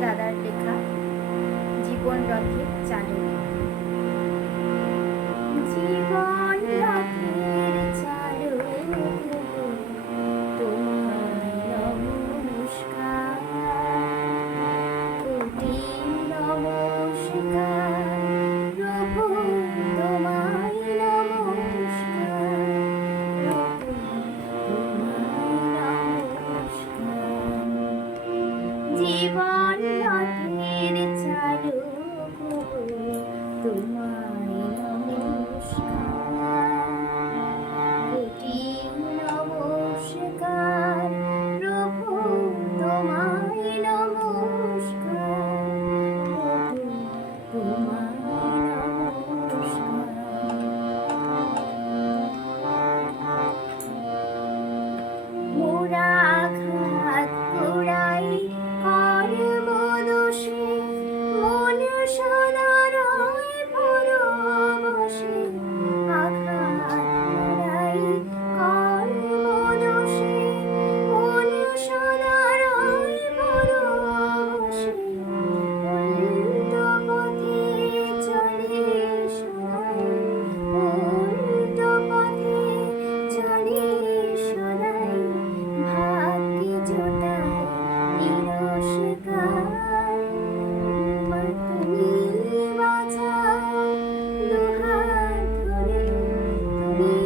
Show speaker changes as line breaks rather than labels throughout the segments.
দাদার লেখা জীবন রথের চালক জীবন me.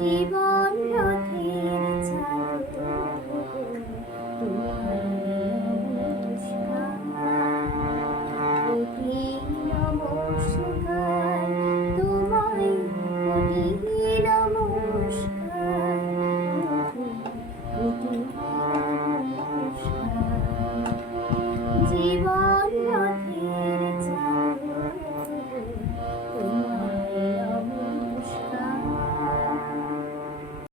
জীবন